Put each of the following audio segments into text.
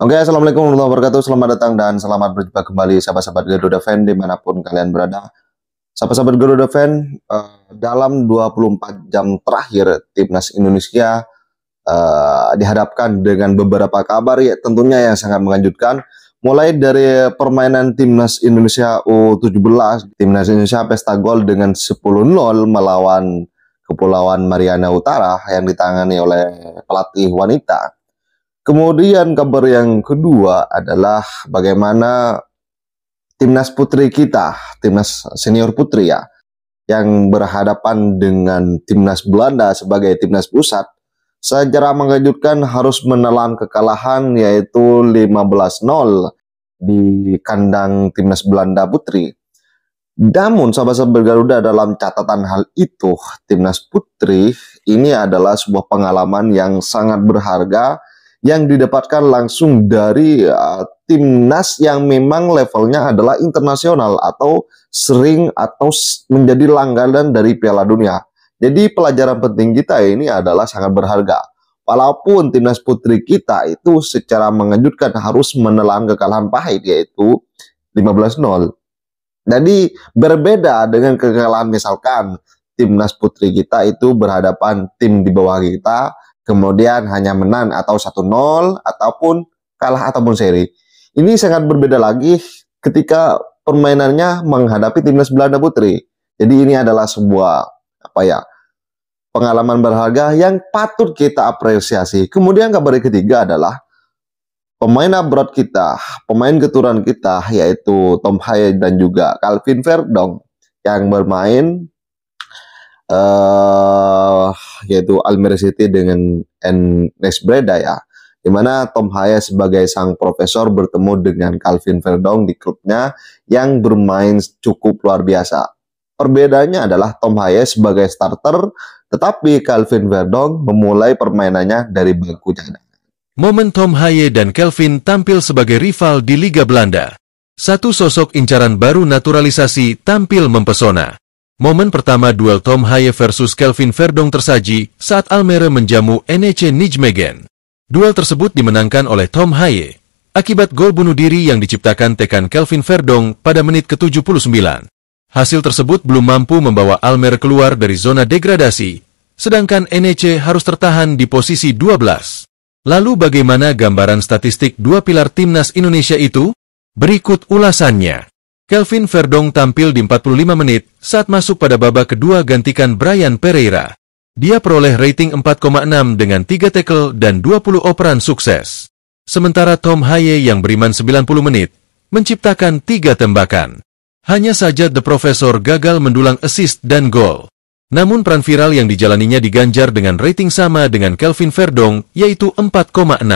Oke, Assalamualaikum warahmatullahi wabarakatuh. Selamat datang dan selamat berjumpa kembali sahabat-sahabat Garuda Fan dimanapun kalian berada. Sahabat-sahabat Garuda Fan, dalam 24 jam terakhir Timnas Indonesia dihadapkan dengan beberapa kabar ya tentunya yang sangat mengejutkan. Mulai dari permainan Timnas Indonesia U17, Timnas Indonesia pesta gol dengan 10-0 melawan Kepulauan Mariana Utara yang ditangani oleh pelatih wanita. Kemudian kabar yang kedua adalah bagaimana timnas putri kita, timnas senior putri ya, yang berhadapan dengan timnas Belanda sebagai timnas pusat, secara mengejutkan harus menelan kekalahan yaitu 15-0 di kandang timnas Belanda putri. Namun sahabat-sahabat Garuda, dalam catatan hal itu, timnas putri ini adalah sebuah pengalaman yang sangat berharga yang didapatkan langsung dari timnas yang memang levelnya adalah internasional atau sering atau menjadi langganan dari Piala Dunia. Jadi pelajaran penting kita ini adalah sangat berharga. Walaupun timnas putri kita itu secara mengejutkan harus menelan kekalahan pahit yaitu 15-0. Jadi berbeda dengan kekalahan misalkan timnas putri kita itu berhadapan tim di bawah kita, kemudian hanya menang atau 1-0 ataupun kalah ataupun seri. Ini sangat berbeda lagi ketika permainannya menghadapi timnas Belanda putri. Jadi ini adalah sebuah pengalaman berharga yang patut kita apresiasi. Kemudian kabar ketiga adalah pemain abroad kita, pemain keturunan kita yaitu Tom Haye dan juga Calvin Verdong yang bermain yaitu Almere City dengan NS Breda ya, dimana Tom Haye sebagai sang profesor bertemu dengan Calvin Verdong di klubnya yang bermain cukup luar biasa. Perbedaannya adalah Tom Haye sebagai starter, tetapi Calvin Verdong memulai permainannya dari bangku cadangan. Momen Tom Haye dan Calvin tampil sebagai rival di Liga Belanda. Satu sosok incaran baru naturalisasi tampil mempesona. Momen pertama duel Tom Haye versus Calvin Verdong tersaji saat Almere menjamu NEC Nijmegen. Duel tersebut dimenangkan oleh Tom Haye akibat gol bunuh diri yang diciptakan tekan Calvin Verdong pada menit ke-79. Hasil tersebut belum mampu membawa Almere keluar dari zona degradasi, sedangkan NEC harus tertahan di posisi 12. Lalu bagaimana gambaran statistik dua pilar timnas Indonesia itu? Berikut ulasannya. Calvin Verdong tampil di 45 menit saat masuk pada babak kedua gantikan Brian Pereira. Dia peroleh rating 4,6 dengan 3 tackle dan 20 operan sukses. Sementara Tom Haye yang beriman 90 menit menciptakan 3 tembakan. Hanya saja The Professor gagal mendulang assist dan gol. Namun peran viral yang dijalaninya diganjar dengan rating sama dengan Calvin Verdong yaitu 4,6.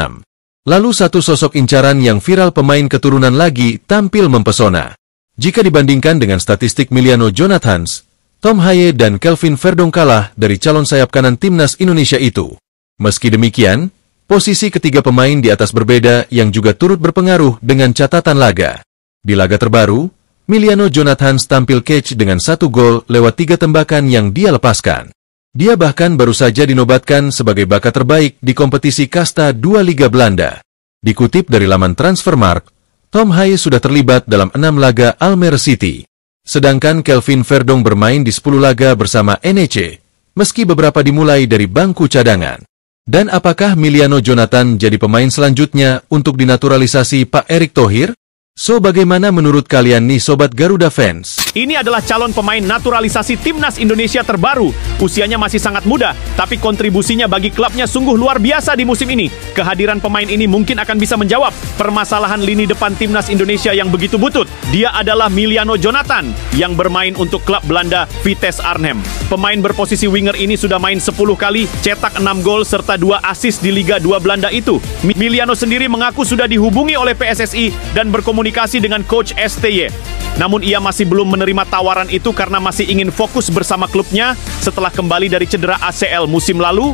Lalu satu sosok incaran yang viral pemain keturunan lagi tampil mempesona. Jika dibandingkan dengan statistik Miliano Jonathans, Tom Haye dan Calvin Verdong kalah dari calon sayap kanan timnas Indonesia itu. Meski demikian, posisi ketiga pemain di atas berbeda yang juga turut berpengaruh dengan catatan laga. Di laga terbaru, Miliano Jonathans tampil catch dengan 1 gol lewat 3 tembakan yang dia lepaskan. Dia bahkan baru saja dinobatkan sebagai bakat terbaik di kompetisi kasta 2 Liga Belanda. Dikutip dari laman Transfermarkt, Tom Haye sudah terlibat dalam 6 laga Almere City. Sedangkan Calvin Verdong bermain di 10 laga bersama NEC, meski beberapa dimulai dari bangku cadangan. Dan apakah Miliano Jonathan jadi pemain selanjutnya untuk dinaturalisasi Pak Erick Thohir? So, bagaimana menurut kalian nih Sobat Garuda Fans? Ini adalah calon pemain naturalisasi timnas Indonesia terbaru. Usianya masih sangat muda, tapi kontribusinya bagi klubnya sungguh luar biasa di musim ini. Kehadiran pemain ini mungkin akan bisa menjawab permasalahan lini depan timnas Indonesia yang begitu butut. Dia adalah Miliano Jonathan yang bermain untuk klub Belanda Vitesse Arnhem. Pemain berposisi winger ini sudah main 10 kali, cetak 6 gol serta 2 assist di Liga 2 Belanda itu. Miliano sendiri mengaku sudah dihubungi oleh PSSI dan berkomunikasi dengan coach STY. Namun ia masih belum menerima tawaran itu karena masih ingin fokus bersama klubnya setelah kembali dari cedera ACL musim lalu.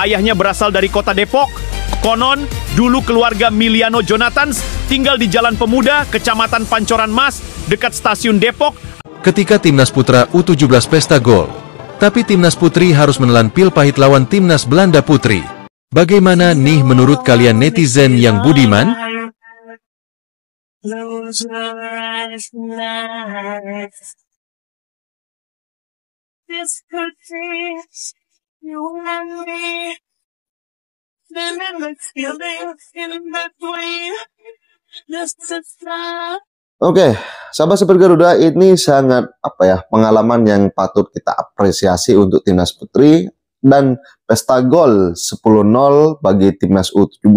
Ayahnya berasal dari kota Depok. Konon, dulu keluarga Miliano Jonathans tinggal di Jalan Pemuda, Kecamatan Pancoran Mas, dekat stasiun Depok. Ketika timnas putra U17 pesta gol, tapi timnas putri harus menelan pil pahit lawan timnas Belanda putri. Bagaimana nih menurut kalian netizen yang budiman? Close your eyes tonight. This could be you and me. Living the feeling in that way. Just a start. Oke, sahabat Garuda, ini sangat pengalaman yang patut kita apresiasi untuk timnas putri, dan pesta gol 10-0 bagi timnas U17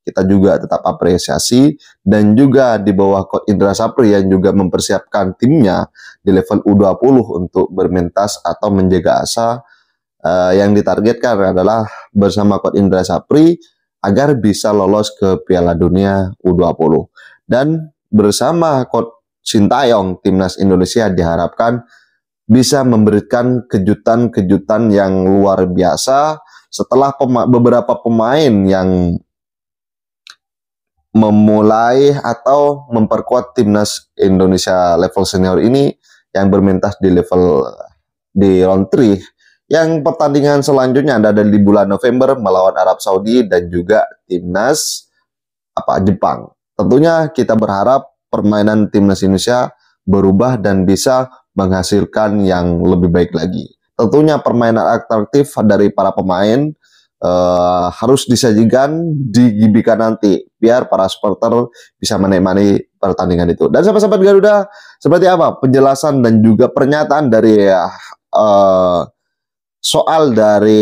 kita juga tetap apresiasi, dan juga di bawah Coach Indra Sapri yang juga mempersiapkan timnya di level U20 untuk bermentas atau menjaga asa. Yang ditargetkan adalah bersama Coach Indra Sapri agar bisa lolos ke Piala Dunia U20. Dan bersama Coach Sintayong, timnas Indonesia diharapkan bisa memberikan kejutan-kejutan yang luar biasa setelah beberapa pemain yang memulai atau memperkuat timnas Indonesia level senior ini yang bermentas di round 3, yang pertandingan selanjutnya ada di bulan November melawan Arab Saudi dan juga timnas Jepang. Tentunya kita berharap permainan timnas Indonesia berubah dan bisa menghasilkan yang lebih baik lagi. Tentunya permainan atraktif dari para pemain harus disajikan di GBK nanti, biar para supporter bisa menikmati pertandingan itu. Dan sahabat-sahabat Garuda, seperti apa penjelasan dan juga pernyataan dari soal dari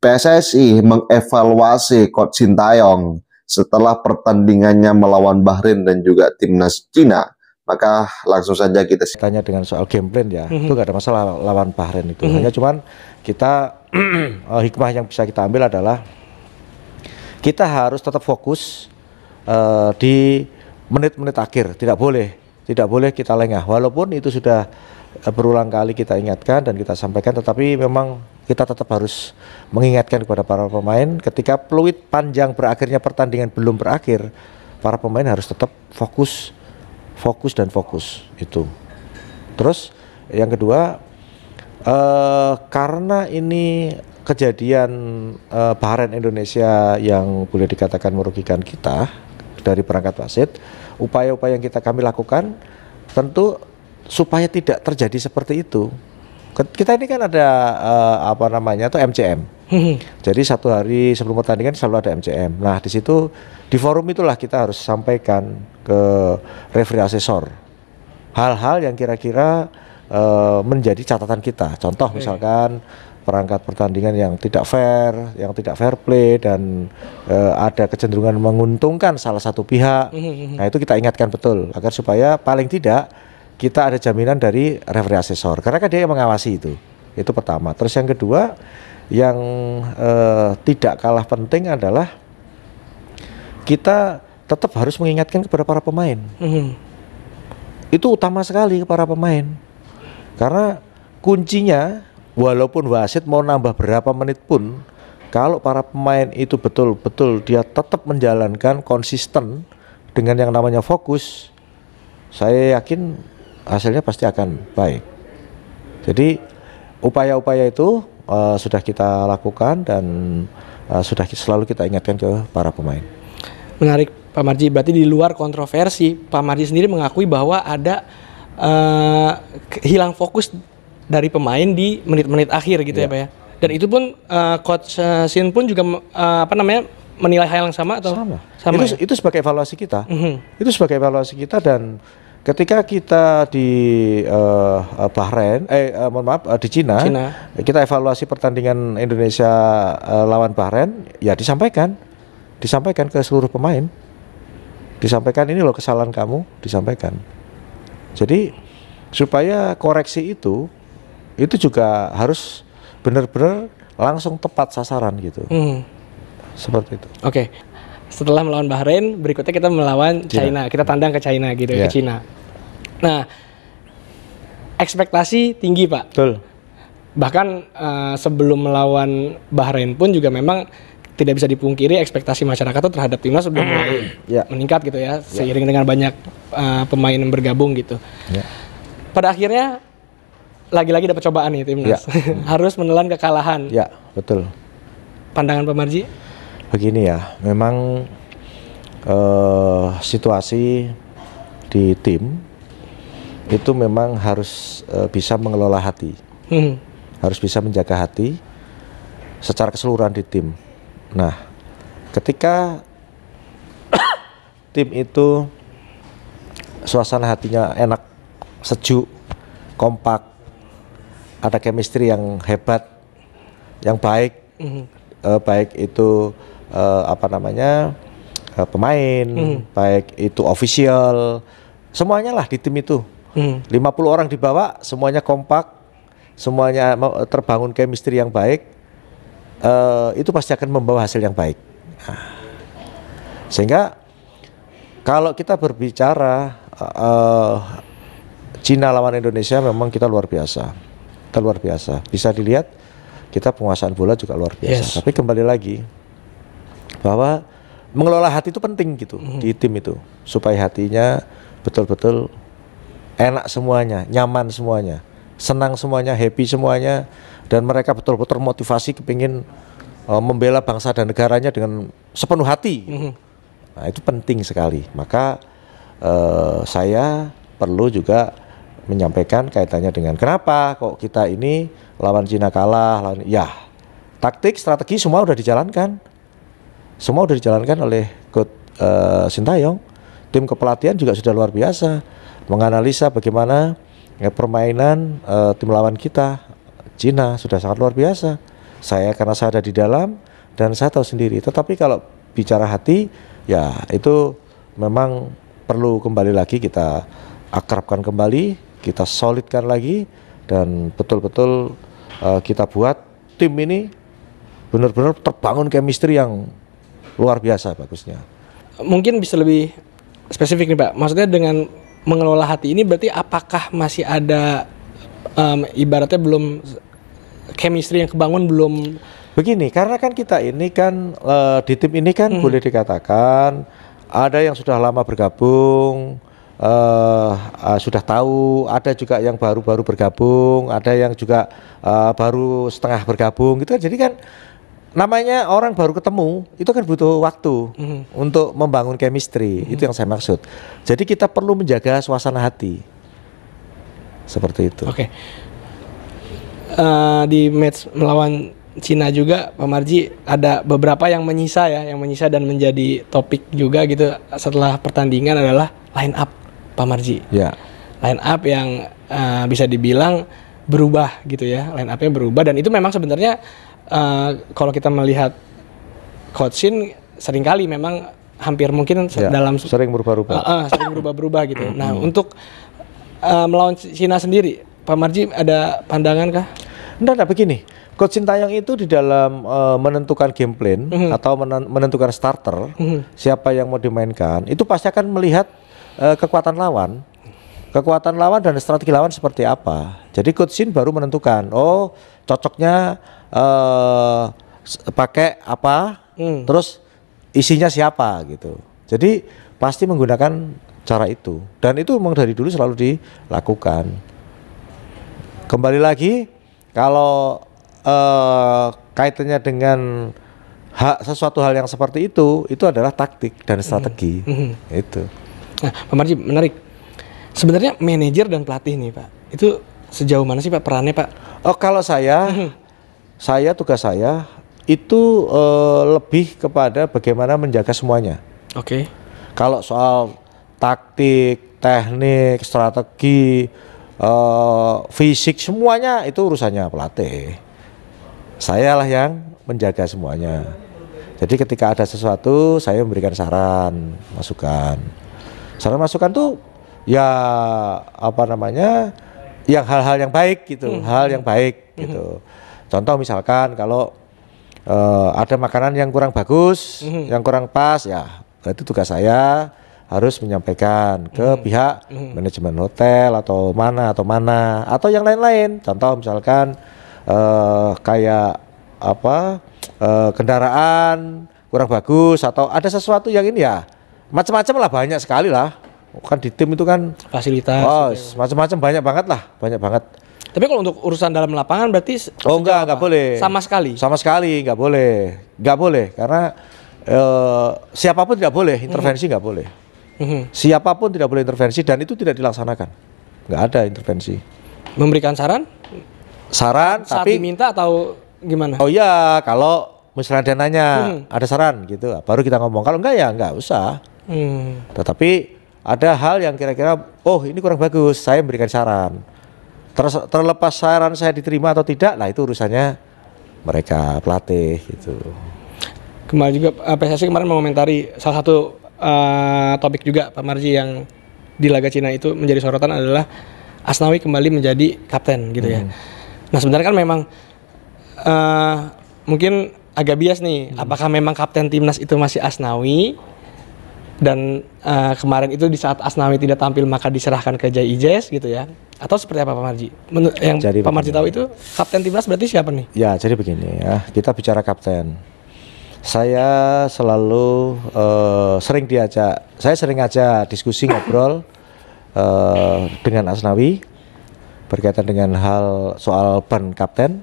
PSSI mengevaluasi Coach Sintayong setelah pertandingannya melawan Bahrain dan juga timnas Cina? Maka langsung saja kita tanya dengan soal game plan ya. Itu gak ada masalah lawan Bahrain itu. Hanya cuman kita hikmah yang bisa kita ambil adalah kita harus tetap fokus di menit-menit akhir. Tidak boleh kita lengah. Walaupun itu sudah berulang kali kita ingatkan dan kita sampaikan, tetapi memang kita tetap harus mengingatkan kepada para pemain ketika peluit panjang berakhirnya pertandingan belum berakhir, para pemain harus tetap fokus itu. Terus yang kedua, karena ini kejadian Bahrain Indonesia yang boleh dikatakan merugikan kita dari perangkat wasit, upaya-upaya yang kami lakukan tentu supaya tidak terjadi seperti itu. Kita ini kan ada MCM. Jadi satu hari sebelum pertandingan selalu ada MCM. Nah, di situ di forum itulah kita harus sampaikan ke referee asesor hal-hal yang kira-kira menjadi catatan kita. Contoh misalkan perangkat pertandingan yang tidak fair play dan ada kecenderungan menguntungkan salah satu pihak. Nah, itu kita ingatkan betul agar supaya paling tidak kita ada jaminan dari referee asesor, karena kan dia yang mengawasi itu pertama. Terus yang kedua, yang tidak kalah penting adalah kita tetap harus mengingatkan kepada para pemain. Itu utama sekali ke para pemain, karena kuncinya walaupun wasit mau nambah berapa menit pun, kalau para pemain itu betul-betul dia tetap menjalankan konsisten dengan yang namanya fokus, saya yakin hasilnya pasti akan baik. Jadi upaya-upaya itu sudah kita lakukan dan sudah selalu kita ingatkan ke para pemain. Menarik Pak Marji, berarti di luar kontroversi, Pak Marji sendiri mengakui bahwa ada hilang fokus dari pemain di menit-menit akhir gitu ya Pak ya. Dan itu pun Coach Sin pun juga menilai hal yang sama atau sama itu sebagai evaluasi kita. Itu sebagai evaluasi kita, dan ketika kita di Bahrain, di Cina, kita evaluasi pertandingan Indonesia lawan Bahrain, ya disampaikan ke seluruh pemain, disampaikan ini loh kesalahan kamu, disampaikan. Jadi supaya koreksi itu juga harus benar-benar langsung tepat sasaran gitu, seperti itu. Oke. Setelah melawan Bahrain, berikutnya kita melawan China. Kita tandang ke China gitu ya, ke China. Nah, ekspektasi tinggi Pak. Betul. Bahkan sebelum melawan Bahrain pun juga memang tidak bisa dipungkiri ekspektasi masyarakat itu terhadap timnas sudah mulai meningkat gitu ya, seiring dengan banyak pemain yang bergabung gitu. Pada akhirnya lagi-lagi dapat cobaan nih timnas. Harus menelan kekalahan. Ya, betul. Pandangan Pak Marji? Begini ya, memang situasi di tim itu memang harus bisa mengelola hati, harus bisa menjaga hati secara keseluruhan di tim. Nah, ketika tim itu suasana hatinya enak, sejuk, kompak, ada chemistry yang hebat, yang baik, baik itu pemain, baik itu official, semuanya lah di tim itu. 50 orang dibawa, semuanya kompak, semuanya terbangun chemistry yang baik, itu pasti akan membawa hasil yang baik. Nah, sehingga kalau kita berbicara Cina lawan Indonesia, memang kita luar biasa. Kita luar biasa. Bisa dilihat kita penguasaan bola juga luar biasa. Tapi kembali lagi bahwa mengelola hati itu penting gitu di tim itu, supaya hatinya betul-betul enak semuanya, nyaman semuanya, senang semuanya, happy semuanya, dan mereka betul-betul termotivasi kepingin membela bangsa dan negaranya dengan sepenuh hati. Nah, itu penting sekali. Maka saya perlu juga menyampaikan kaitannya dengan kenapa kok kita ini lawan Cina kalah, taktik, strategi semua udah dijalankan. Semua udah dijalankan oleh Coach Sintayong. Tim kepelatihan juga sudah luar biasa menganalisa bagaimana permainan tim lawan kita, Cina, sudah sangat luar biasa. Karena saya ada di dalam dan saya tahu sendiri. Tetapi kalau bicara hati, ya itu memang perlu kembali lagi kita akrabkan kembali, kita solidkan lagi, dan betul-betul kita buat tim ini benar-benar terbangun chemistry yang luar biasa bagusnya. Mungkin bisa lebih spesifik nih Pak, maksudnya dengan mengelola hati ini berarti apakah masih ada ibaratnya belum chemistry yang kebangun belum? Begini, karena kan kita ini kan di tim ini kan boleh dikatakan ada yang sudah lama bergabung, sudah tahu, ada juga yang baru-baru bergabung, ada yang juga baru setengah bergabung gitu kan. Jadi kan namanya orang baru ketemu itu kan butuh waktu untuk membangun chemistry, itu yang saya maksud. Jadi kita perlu menjaga suasana hati seperti itu. Oke. Di match melawan Cina juga Pak Marji ada beberapa yang menyisa dan menjadi topik juga gitu setelah pertandingan adalah line up Pak Marji. Ya. Line up yang bisa dibilang berubah gitu ya, line up-nya berubah, dan itu memang sebenarnya kalau kita melihat Coach Shin seringkali memang hampir mungkin dalam sering berubah-ubah. Sering berubah-berubah gitu. Nah, untuk melawan Cina sendiri, Pak Marji ada pandangan kah? Enggak, begini. Coach Sintayong itu di dalam menentukan game plan atau menentukan starter, siapa yang mau dimainkan, itu pasti akan melihat kekuatan lawan dan strategi lawan seperti apa. Jadi Coach Shin baru menentukan, cocoknya pakai apa, terus isinya siapa gitu. Jadi pasti menggunakan cara itu, dan itu memang dari dulu selalu dilakukan. Kembali lagi kalau kaitannya dengan sesuatu hal yang seperti itu adalah taktik dan strategi. Itu. Nah, Pak Marji, menarik. Sebenarnya manajer dan pelatih nih Pak, itu sejauh mana sih Pak perannya Pak? Kalau tugas saya itu lebih kepada bagaimana menjaga semuanya. Oke. Kalau soal taktik, teknik, strategi, fisik, semuanya itu urusannya pelatih. Saya lah yang menjaga semuanya. Jadi ketika ada sesuatu, saya memberikan saran, masukan. Saran masukan tuh ya yang hal-hal yang baik gitu, hal yang baik gitu. Contoh misalkan kalau ada makanan yang kurang bagus, yang kurang pas, ya itu tugas saya harus menyampaikan ke pihak manajemen hotel atau mana atau yang lain-lain. Contoh misalkan kayak kendaraan kurang bagus atau ada sesuatu yang ini ya macam-macam lah, banyak sekali lah. Kan di tim itu kan fasilitas macam-macam, banyak banget. Tapi kalau untuk urusan dalam lapangan berarti enggak boleh. Sama sekali Sama sekali enggak boleh karena siapapun tidak boleh intervensi, nggak boleh. Siapapun tidak boleh intervensi dan itu tidak dilaksanakan. Nggak ada intervensi. Memberikan saran? Saran, Saat tapi diminta atau gimana? oh iya, kalau misalnya dia nanya ada saran gitu, baru kita ngomong. Kalau enggak ya nggak usah. Tetapi ada hal yang kira-kira, oh ini kurang bagus, saya memberikan saran. Terlepas saran saya diterima atau tidak, lah itu urusannya mereka pelatih gitu. Kemarin juga PSSI kemarin mengomentari salah satu topik juga Pak Marji yang di laga Cina itu menjadi sorotan adalah Asnawi kembali menjadi kapten gitu ya. Nah sebenarnya kan memang mungkin agak bias nih, apakah memang kapten timnas itu masih Asnawi dan kemarin itu di saat Asnawi tidak tampil maka diserahkan ke Jai Ijes gitu ya, atau seperti apa Pak Marji? Yang Jadi Pak Marji begini. tahu itu kapten timnas berarti siapa nih? Ya jadi begini ya, kita bicara kapten. Saya selalu saya sering aja diskusi ngobrol dengan Asnawi berkaitan dengan hal soal ban kapten.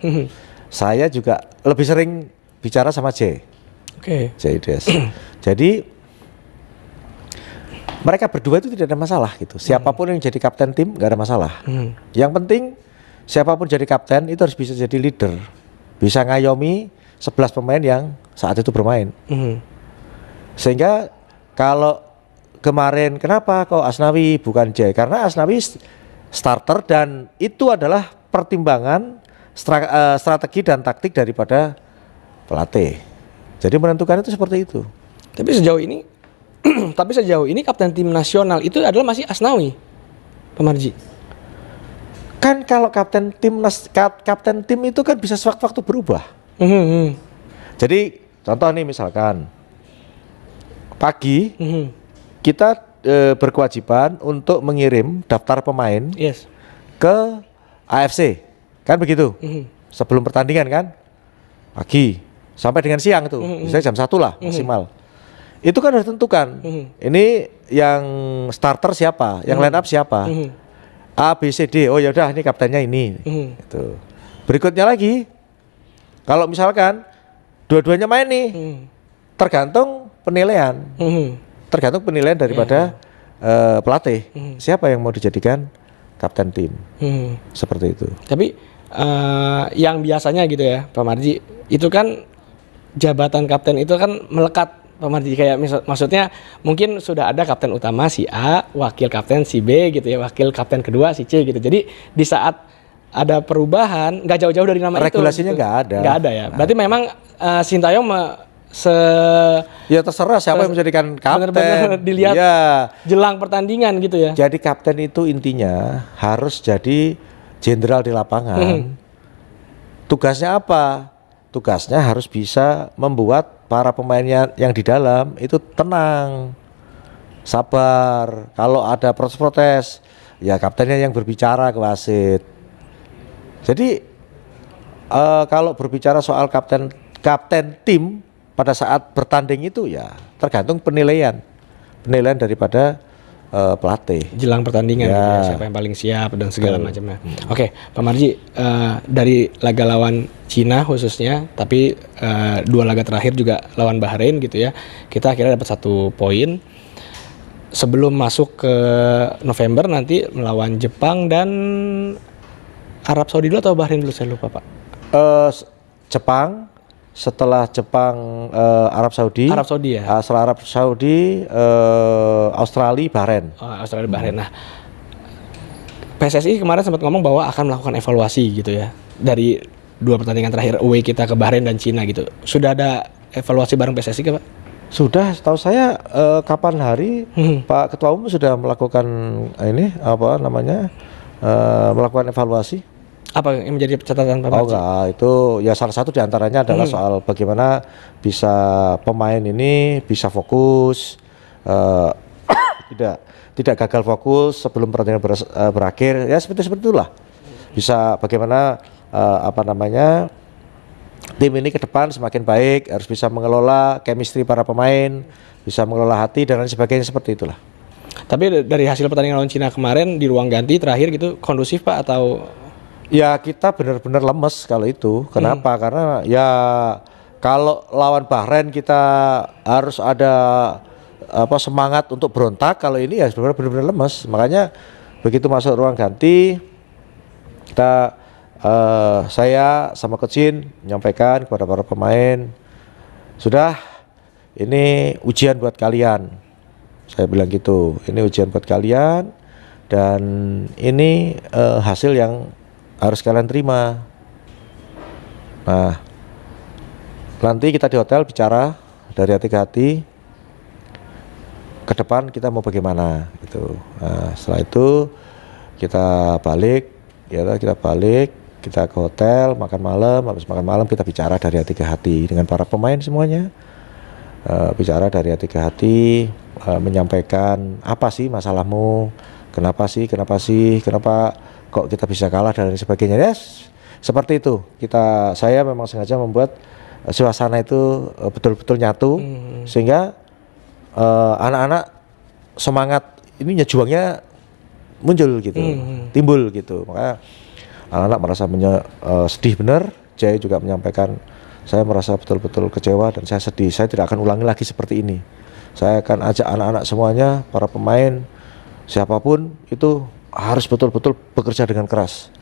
Saya juga lebih sering bicara sama Jaides. Jadi mereka berdua itu tidak ada masalah gitu. Siapapun yang jadi kapten tim nggak ada masalah. Yang penting siapapun jadi kapten itu harus bisa jadi leader, bisa ngayomi 11 pemain yang saat itu bermain. Sehingga kalau kemarin kenapa kok Asnawi bukan Jai? Karena Asnawi starter dan itu adalah pertimbangan strategi dan taktik daripada pelatih. Jadi menentukan itu seperti itu. Tapi sejauh ini kapten tim nasional itu adalah masih Asnawi, Pak Marji. Kan kalau kapten tim itu kan bisa sewaktu-waktu berubah. Jadi contoh nih misalkan pagi kita berkewajiban untuk mengirim daftar pemain ke AFC, kan begitu? Sebelum pertandingan kan, pagi sampai dengan siang tuh, misalnya jam 1 lah maksimal. Itu kan harus tentukan. Ini yang starter siapa, yang line up siapa, A, B, C, D. Oh ya udah, ini kaptennya ini. Gitu. Berikutnya lagi, kalau misalkan dua-duanya main nih, tergantung penilaian. Tergantung penilaian daripada pelatih. Siapa yang mau dijadikan kapten tim. Seperti itu. Tapi yang biasanya gitu ya Pak Marji, itu kan jabatan kapten itu kan melekat Pak Marji, kayak maksudnya mungkin sudah ada kapten utama si A, wakil kapten si B gitu ya, wakil kapten kedua si C gitu. Jadi di saat ada perubahan nggak jauh-jauh dari nama regulasinya itu. Nggak ada. Nggak ada ya. Berarti memang Sintayong ya terserah siapa yang menjadikan kapten. Benar-benar dilihat ya. Jelang pertandingan gitu ya. Jadi kapten itu intinya harus jadi jenderal di lapangan. Tugasnya apa? Tugasnya harus bisa membuat para pemainnya yang di dalam itu tenang, sabar. Kalau ada protes-protes, ya kaptennya yang berbicara ke wasit. Jadi kalau berbicara soal kapten tim pada saat bertanding itu ya tergantung penilaian daripada pelatih jelang pertandingan gitu ya, siapa yang paling siap dan segala macamnya. Oke, Pak Marji, dari laga lawan Cina khususnya, tapi 2 laga terakhir juga lawan Bahrain gitu ya, kita akhirnya dapat 1 poin. Sebelum masuk ke November nanti melawan Jepang dan Arab Saudi dulu atau Bahrain dulu, saya lupa Pak. Jepang, setelah Jepang Arab Saudi ya. Setelah Arab Saudi Australia, Bahrain. Australia, Bahrain. Nah, PSSI kemarin sempat ngomong bahwa akan melakukan evaluasi gitu ya dari 2 pertandingan terakhir away kita ke Bahrain dan Cina gitu. Sudah ada evaluasi bareng PSSI ke Pak? Sudah, setahu saya kapan hari Pak Ketua Umum sudah melakukan melakukan evaluasi. Apa yang menjadi catatan Pak Marji? Oh enggak, itu ya salah satu diantaranya adalah soal bagaimana bisa pemain ini bisa fokus, tidak gagal fokus sebelum pertandingan berakhir, ya seperti itulah. Bisa bagaimana tim ini ke depan semakin baik, harus bisa mengelola chemistry para pemain, bisa mengelola hati dan lain sebagainya, seperti itulah. Tapi dari hasil pertandingan lawan Cina kemarin di ruang ganti terakhir gitu kondusif Pak atau? Ya kita benar-benar lemes kalau itu. Kenapa? Karena ya Kalau lawan Bahrain kita harus ada semangat untuk berontak, kalau ini ya sebenarnya benar-benar lemes. Makanya begitu masuk ruang ganti, saya sama Coach Shin menyampaikan kepada para pemain, sudah, ini ujian buat kalian. Saya bilang gitu, ini ujian buat kalian dan ini hasil yang harus kalian terima. Nah, nanti kita di hotel bicara dari hati ke hati, ke depan kita mau bagaimana gitu. Nah, setelah itu kita balik, kita ke hotel, makan malam, habis makan malam kita bicara dari hati ke hati dengan para pemain semuanya. Bicara dari hati ke hati, menyampaikan apa sih masalahmu, kenapa kok kita bisa kalah dan lain sebagainya. Yes, seperti itu. Saya memang sengaja membuat suasana itu betul-betul nyatu, sehingga anak-anak semangat ininya, juangnya muncul gitu, timbul gitu. Makanya anak-anak merasa sedih benar. Jay juga menyampaikan, saya merasa betul-betul kecewa dan saya sedih. Saya tidak akan ulangi lagi seperti ini. Saya akan ajak anak-anak semuanya, para pemain, siapapun itu harus betul-betul bekerja dengan keras.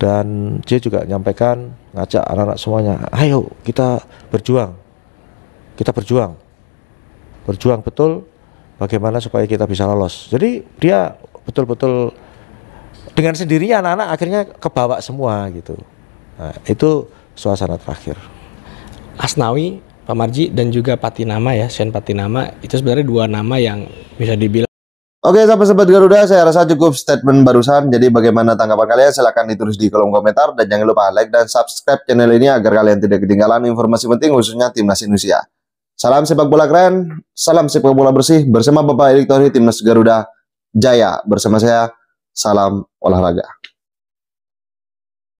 Dan Jay juga menyampaikan, ngajak anak-anak semuanya, ayo kita berjuang, berjuang betul bagaimana supaya kita bisa lolos. Jadi dia betul-betul dengan sendirinya anak-anak akhirnya kebawa semua gitu. Nah, itu suasana terakhir. Asnawi, Pak Marji, dan juga Patinama ya, Shane Patinama, itu sebenarnya dua nama yang bisa dibilang. Oke, sahabat Garuda, saya rasa cukup statement barusan. Jadi bagaimana tanggapan kalian? Silahkan ditulis di kolom komentar. Dan jangan lupa like dan subscribe channel ini agar kalian tidak ketinggalan informasi penting khususnya Timnas Indonesia. Salam sepak bola keren, salam sepak bola bersih. Bersama Bapak Erick Thohir, Timnas Garuda Jaya. Bersama saya, salam olahraga.